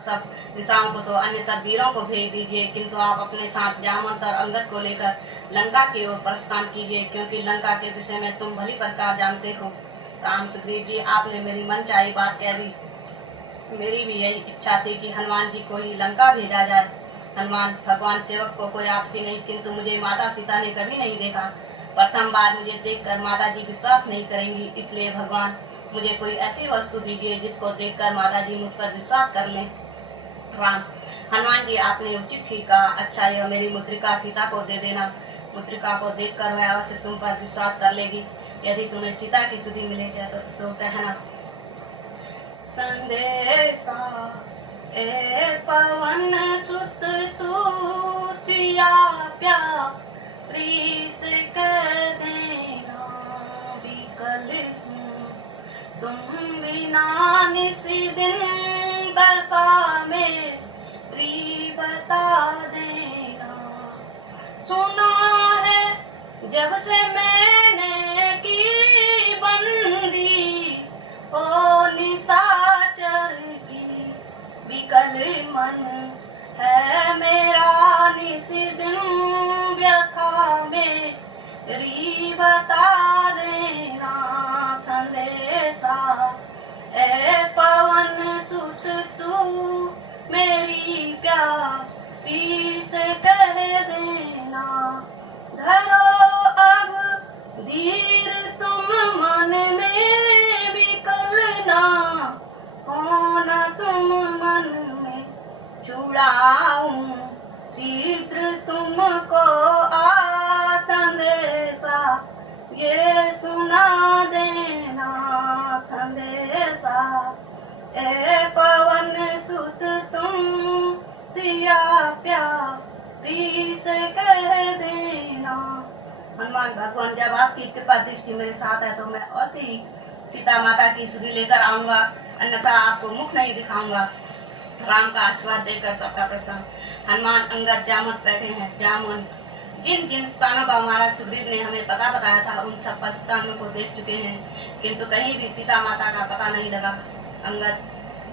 आप सब दिशाओं को तो अन्य सब वीरों को भेज दीजिए, किंतु आप अपने साथ जामवंत और अंगद को लेकर लंका की ओर प्रस्थान कीजिए, क्योंकि लंका के विषय में तुम भली प्रकार जानते हो। राम सुग्रीव जी, आपने मेरी मन चाही बात कह दी। मेरी भी यही इच्छा थी कि हनुमान जी को ही लंका भेजा जाए। हनुमान भगवान सेवक को कोई आपत्ति नहीं, किंतु मुझे माता सीता ने कभी नहीं देखा। प्रथम बार मुझे देखकर माता जी विश्वास नहीं करेंगी, इसलिए भगवान मुझे कोई ऐसी वस्तु दीजिए जिसको देखकर माता जी मुझ पर विश्वास कर लें। राम, हनुमान जी, आपने उचित ही कहा। अच्छा, यह मेरी मुद्रिका सीता को दे देना। मुद्रिका को देखकर वह अवश्य तुम पर विश्वास कर लेगी। यदि तुम्हें सीता की सुधि मिलेगी तो कहना। संदेशा ए पवन सुत तू सिया प्यारी से कह देना, विकल हूँ तुम बिना निसी दिन दशा में प्री बता देना। सुना है जब से मैंने की बंदी ओ निशाचर की, विकल मन है मेरा निसी दिन व्यथा में री बता देना। संदेशा ए पवन सुत तू मेरी प्यारी से कह देना। धरो अब धीर तुम मन में विकल ना होना, तुम मन में छुड़ाऊं शीघ्र तुमको आ संदेशा ये सुना देना। संदेशा ए पवन सुत तुम सिया प्यारी से कह देना। हनुमान भगवान, जब आपकी कृपा दृष्टि मेरे साथ है तो मैं ऐसी ही सीता माता की सुधि लेकर आऊंगा, अन्यथा आपको मुख नहीं दिखाऊंगा। राम का आशीर्वाद देकर सबका प्रस्थान। हनुमान, अंगद, जामवंत बैठे हैं। जामवंत, जिन जिन स्थानों का महाराज सुग्रीव ने हमें पता बताया था उन सब स्थानों को देख चुके हैं, किंतु कहीं भी सीता माता का पता नहीं लगा। अंगद,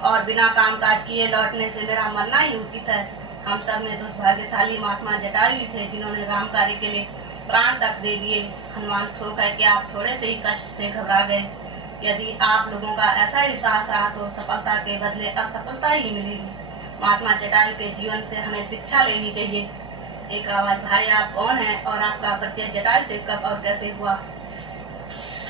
और बिना काम काज किए लौटने से मेरा मरना ही उचित है। हम सब में दुर्भाग्यशाली महात्मा जटायु थे जिन्होंने राम कार्य के लिए प्राण तक दे दिए। हनुमान, शोक है कि आप थोड़े से ही कष्ट से घबरा गए। यदि आप लोगों का ऐसा ही साहस रहा तो सफलता के बदले असफलता ही मिलेगी। महात्मा जटायु के जीवन से हमें शिक्षा लेनी चाहिए। एक आवाज, भाई आप कौन हैं और आपका परिचय जटायु से कब और कैसे हुआ?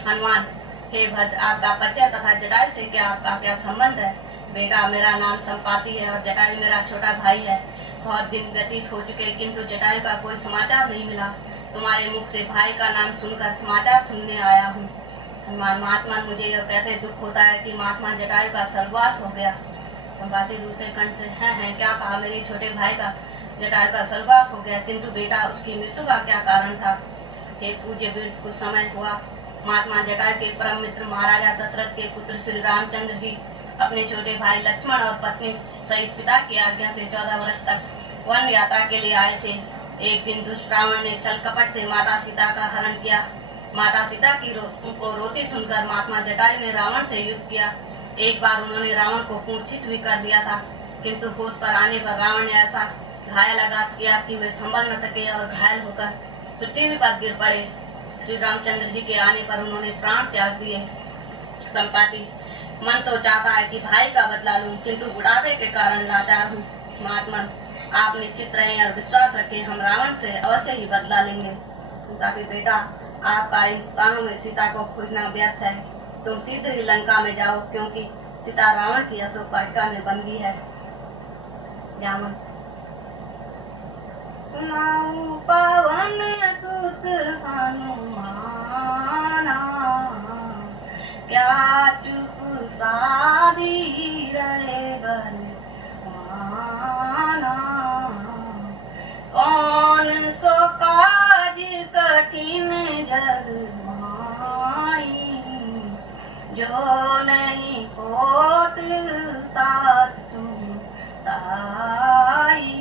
हनुमान, हे भद्र, आपका परिचय तथा जटायु से क्या आपका क्या संबंध है? बेटा, मेरा नाम संपाति है और जटायु मेरा छोटा भाई है। बहुत दिन व्यतीत हो चुके किंतु जटायु का कोई समाचार नहीं मिला। तुम्हारे मुख से भाई का नाम सुनकर समाचार सुनने आया हूँ। हनुमान, महात्मा, मुझे यह कहते दुख होता है कि महात्मा जटायु का स्वर्गवास हो गया। संपाति दूसरे कंठ से, है क्या कहा? मेरे छोटे भाई का जटायु का स्वर्गवास हो गया, किंतु बेटा उसकी मृत्यु का क्या कारण था? हे पूज्य वीर, कुछ समय हुआ महात्मा जटायु के परम मित्र महाराजा दशरथ के पुत्र श्री रामचंद्र जी अपने छोटे भाई लक्ष्मण और पत्नी सहित पिता की आज्ञा से 14 वर्ष तक वन यात्रा के लिए आए थे। एक दिन दुष्ट रावण ने छल कपट से माता सीता का हरण किया। माता सीता की उनको रोती सुनकर महात्मा जटायु ने रावण से युद्ध किया। एक बार उन्होंने रावण को मूर्छित भी कर दिया था, किंतु होश पर आने पर रावण ने ऐसा घायल आघात किया कि वे संभल न सके और घायल होकर पृथ्वी पर गिर पड़े। श्री रामचंद्र जी के आने पर उन्होंने प्राण त्याग दिए। संपाति, मन तो चाहता है कि भाई का बदला लूं, किंतु बुढ़ापे के कारण लाचार हूँ। महात्मा, आप निश्चित रहें और विश्वास रखें, हम रावण से अवश्य ही बदला लेंगे। ताकि बेटा, आपका इन स्थानों में सीता को खोजना व्यर्थ है। तुम शीघ्र ही लंका में जाओ, क्योंकि सीता रावण की अशोक वाटिका में बंदी है। जामवंत, सुनाऊं पवन सुत हनुमाना, क्या चुप साधी रहे बलवाना। कौन सो काज कठिन जग माई, जो नहीं होत तुम ताई।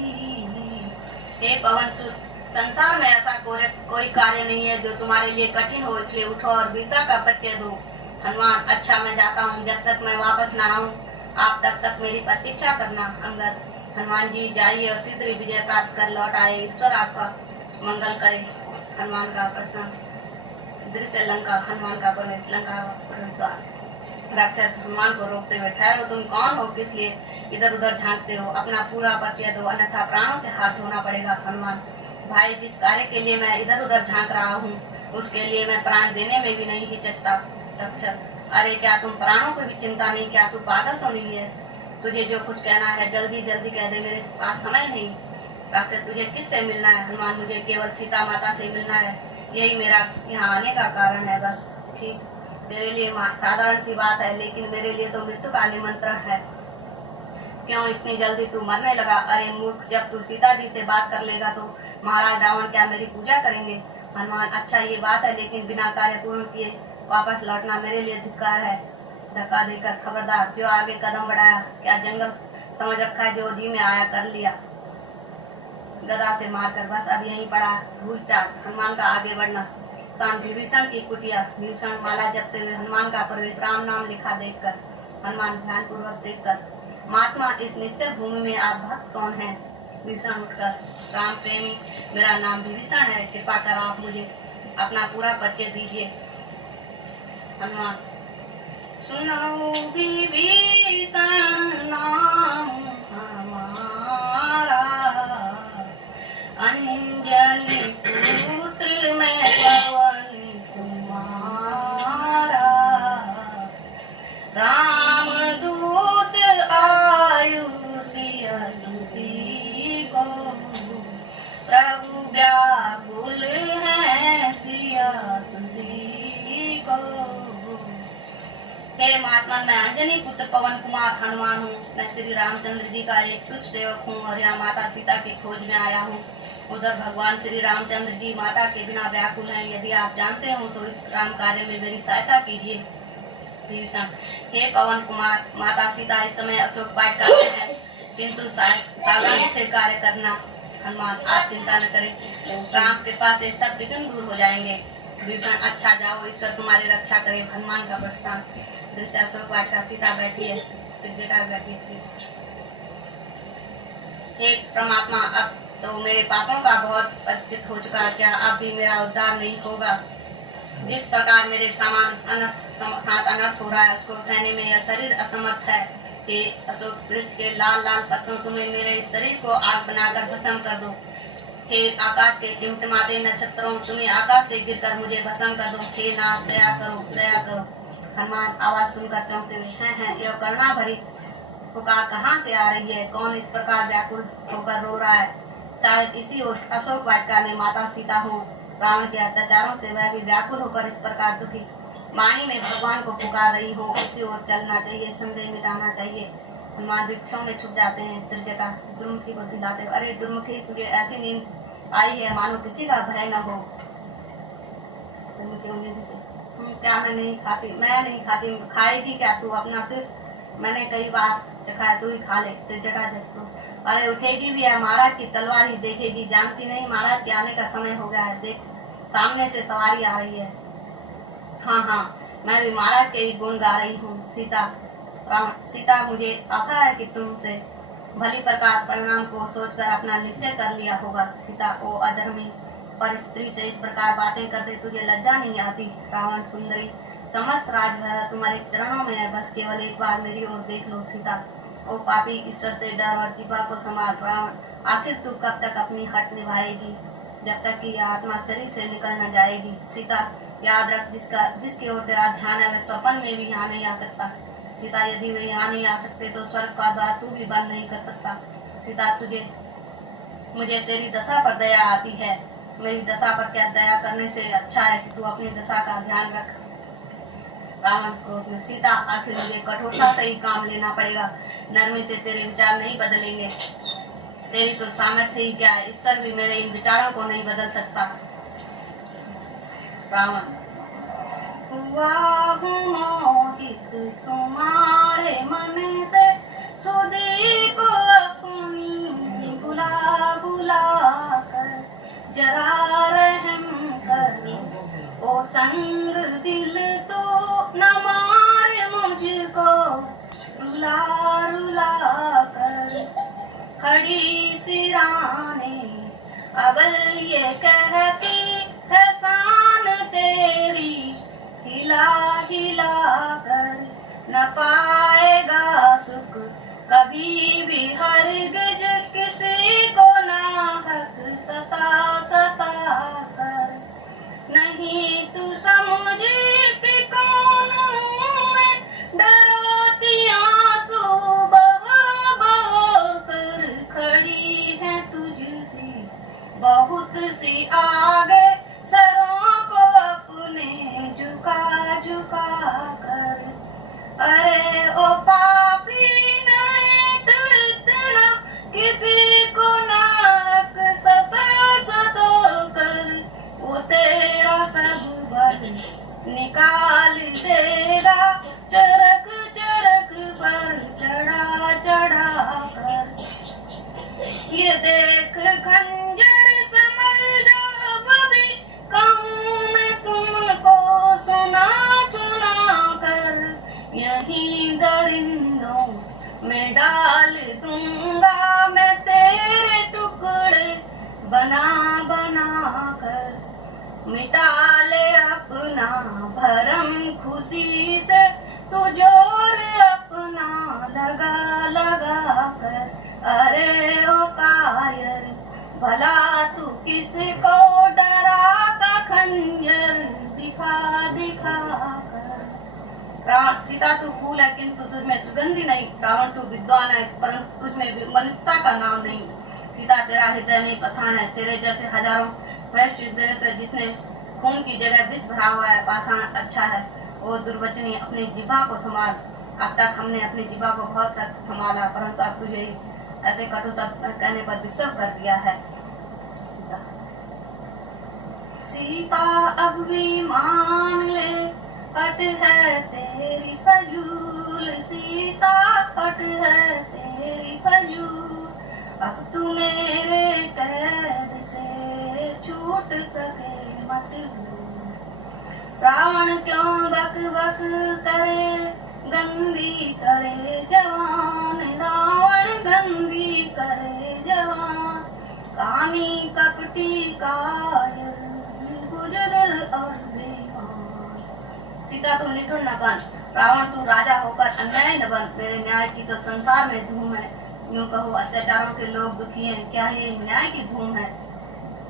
हे पवन सुत, संसार में ऐसा कोई कार्य नहीं है जो तुम्हारे लिए कठिन हो, इसलिए उठो और वीरता का परिचय दो। हनुमान, अच्छा मैं जाता हूँ, जब तक मैं वापस न आऊँ आप तब तक मेरी प्रतीक्षा करना। अंगद, हनुमान जी जाइए और शीघ्र विजय प्राप्त कर लौट आए। ईश्वर आपका मंगल करे। हनुमान का प्रसन्न दृश्य लंका, हनुमान का प्रवेश लंका प्रवेश। राक्षस हनुमान को रोकते हुए, ठहरो, तुम कौन हो? किस लिए इधर उधर झांकते हो? अपना पूरा परिचय दो, अन्यथा प्राणों से हाथ धोना पड़ेगा। हनुमान, भाई, जिस कार्य के लिए मैं इधर उधर झांक रहा हूँ उसके लिए मैं प्राण देने में भी नहीं हिचकता। रक्षक, अरे क्या तुम प्राणों को भी चिंता नहीं? क्या तू पागल तो नहीं है? तुझे जो कुछ कहना है जल्दी जल्दी कह दे, मेरे पास समय नहीं। राक्षस, तुझे किससे मिलना है? हनुमान, मुझे केवल सीता माता से मिलना है, यही मेरा यहाँ आने का कारण है, बस। ठीक, तेरे लिए साधारण सी बात है, लेकिन मेरे लिए तो मृत्यु का निमंत्रण है। क्यों इतनी जल्दी तू मरने लगा? अरे मूर्ख, जब तू सीता जी से बात कर लेगा तो महाराज रावण क्या मेरी पूजा करेंगे? हनुमान, अच्छा ये बात है, लेकिन बिना कार्य पूर्ण किए वापस लौटना मेरे लिए धिक्कार है। धक्का देकर, खबरदार, जो आगे कदम बढ़ाया, क्या जंगल समझ रखा है? जो जी में आया कर लिया, गदा से मारकर बस अब यहीं पड़ा। धूल चाक हनुमान का आगे बढ़ना। स्थान विभीषण की कुटिया। विभीषण माला जपते हुए हनुमान का प्रवेश। राम नाम लिखा देखकर हनुमान ध्यान पूर्वक देखकर, महात्मा, इस निश्चल भूमि में आप भक्त कौन है? विभीषण उठकर, राम प्रेमी, मेरा नाम विभीषण है, कृपा कर आप मुझे अपना पूरा परिचय दीजिए। हनुमान, सुनो विभीषण नाम हमारा, अंजनी पुत्र मैं पवन कुमारा, राम दूत आयुषी असुरी को, प्रभु व्याकुल है सिया सुधी को। हे महात्मा, मैं अंजनी पुत्र पवन कुमार हनुमान हूँ। मैं श्री रामचंद्र जी का एक तुच्छ सेवक हूँ और यहाँ माता सीता की खोज में आया हूँ। उधर भगवान श्री रामचंद्र जी माता के बिना व्याकुल हैं। यदि आप जानते हो तो इस काम कार्य में मेरी सहायता कीजिए। विभीषण, हे पवन कुमार, माता सीता इस समय अशोक पाठ कर रहे हैं, किंतु सावधानी से कार्य करना। हनुमान, आप चिंता न करें, राम कृपा से सब विघ्न दूर हो जाएंगे। विभीषण, अच्छा जाओ, ईश्वर तुम्हारी रक्षा करे। हनुमान का प्रस्थान। जैसे अशोक वाट का, सीता बैठी है, बेटा बैठी है। हे परमात्मा, अब तो मेरे पापों का बहुत परिचित हो चुका, क्या अब भी मेरा उद्धार नहीं होगा? जिस प्रकार मेरे साथ अनर्थ हो रहा है उसको सहने में यह शरीर असमर्थ है। हे अशोक वृक्ष के लाल लाल पत्तों, तुम्हें मेरे इस शरीर को आग बनाकर भस्म कर दो। हे आकाश के टिमटिमाते नक्षत्रों, तुम्हें आकाश से गिरकर मुझे भस्म कर दो। हे नाथ, दया करो, दया करो। हनुमान आवाज सुनकर चौंकते हुए, हैं यह करुणा भरी पुकार कहाँ से आ रही है? कौन इस प्रकार व्याकुल होकर रो रहा है? शायद इसी अशोक वाटिका में माता सीता हो। रावण के अत्याचारों से वह भी व्याकुल होकर इस प्रकार दुखी वाणी में भगवान को पुकार रही हो। इसी ओर चलना चाहिए, संदेह मिटाना चाहिए। हनुमान वृक्षों में छुप जाते हैं। त्रिजटा दुर्मुखी को दिलाते, अरे दुर्मुखी, तुझे ऐसी नींद आई है मानो किसी का भय न हो। क्या मैं नहीं खाती, खाएगी क्या तू? अपना सिर मैंने कई बार चखाया, तू ही खा ले। त्रिजटा जब, अरे उठेगी भी है, महाराज की तलवार ही देखेगी, जानती नहीं महाराज के आने का समय हो गया है। देख, सामने से सवारी आ रही है। हाँ, मैं भी महाराज के ही गुण गा रही हूँ। सीता, मुझे आशा है कि तुमसे भली प्रकार परिणाम को सोचकर अपना निश्चय कर लिया होगा। सीता, ओ अधर्मी, पर स्त्री से इस प्रकार बातें करते तुझे लज्जा नहीं आती? रावण सुंदरी, समस्त राजभर तुम्हारे चरणों में है, बस केवल एक बार मेरी ओर देख लो। सीता, ओ पापी, ईश्वर से डर और कृपा को संभाल। रावण, आखिर तू कब तक अपनी हट निभाएगी, जब तक कि यह आत्मा शरीर से निकल न जाएगी? सीता, याद रख, जिसकी ओर तेरा ध्यान है वह स्वप्न में भी यहाँ नहीं आ सकता। सीता, यदि वे यहाँ नहीं आ सकते तो स्वर्ग का द्वार तू भी बंद नहीं कर सकता। सीता, मुझे तेरी दशा पर दया आती है। मेरी दशा पर क्या दया करने से अच्छा है कि तू अपनी दशा का ध्यान रख। रावण क्रोध में, सीता, आखिर मुझे कठोरता से ही काम लेना पड़ेगा, नरमी से तेरे विचार नहीं बदलेंगे। तेरी तो सामर्थ्य ही क्या है, ईश्वर भी मेरे इन विचारों को नहीं बदल सकता। रावण, हुआ हूँ मोहित तुम्हारे मन से, सुधी को अपनी बुला कर, जरा रहम कर, ओ संग दिल तो न मारे मुझको, रुला खड़ी सिराने, अबल ये कहती है शान तेरी, हिला हिला कर न पाएगा सुख कभी भी हरगिज किसी को नाहक सता सता कर। नहीं तू समझी कि कौन हूँ मैं, डरोती आंसू बहा बहा कर खड़ी है तुझसे बहुत सी आगे, सरों को अपने झुका झुका कर। अरे ओ पापी नहीं तू इतना किसी को नाहक सता सता कर, वो तेरा सब बल निकाल देगा चरक चरक पर चढ़ा चढ़ा कर। ये देख खंजर संभल जब भी कहूँ मैं तुमको सुना सुना कर, यहीं दरिंदों में डाल दूंगा मैं तेरे टुकड़े बना बना कर। मिटा ले अपना भरम खुशी से तू जोर अपना लगा लगा कर। अरे ओ कायर भला तू किसको डराता खंजर दिखा दिखा कर। सीता तू फूल है किंतु तुझ में सुगंधि नहीं, रावण तू विद्वान है परंतु तुझ में मनुष्यता का नाम नहीं। सीता तेरा हृदय नहीं पठान है, तेरे जैसे हजारों वैश्य हृदय से जिसने खून की जगह विष भरा हुआ है पाषाण अच्छा है। वो दुर्वचनी अपनी जीभा को संभाल, अब तक हमने अपनी जीभा को बहुत तक संभाला परंतु अब तुझे ऐसे कटु शब्द कहने पर विश्व कर दिया है। सीता अब भी मान ले हट है तेरी फजूल, सीता हट है तेरी फजूल, अब तू मेरे कैद से छूट सके मत भूल। रावण क्यों बक बक करे गंदी करे जवान, रावण गंदी करे जवान, कामी कपटी कायर गुजर और बेईमान। सीता तू निठुर न बन, रावण तू राजा होकर अन्याय न बन, मेरे न्याय की तो संसार में धूम है। यूं कहो अत्याचारों से लोग दुखी हैं, क्या ये न्याय की धूम है।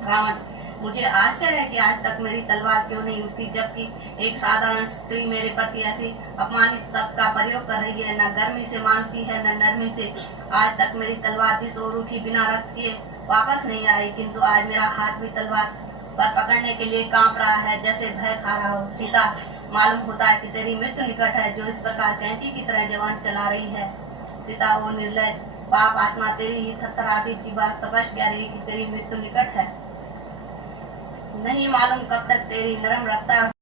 रावण मुझे आश्चर्य है कि आज तक मेरी तलवार क्यों नहीं उठती, जबकि एक साधारण स्त्री मेरे पति ऐसी अपमानित शब्द का प्रयोग कर रही है, न गर्मी से मानती है न नरमी से। आज तक मेरी तलवार जिस ओर उठी बिना रक्त किए वापस नहीं आई, किंतु आज मेरा हाथ भी तलवार पर पकड़ने के लिए कांप रहा है जैसे भय खा रहा हो। सीता मालूम होता है कि तेरी मृत्यु निकट है, जो इस प्रकार कैंची की तरह जवान चला रही है। सीता वो निर्लय पाप आत्मा तेरी ही थरथराती जीवा स्पष्ट कह रही है कि तेरी मृत्यु निकट है। नहीं मालूम कब तक तेरी नरम रफ्तार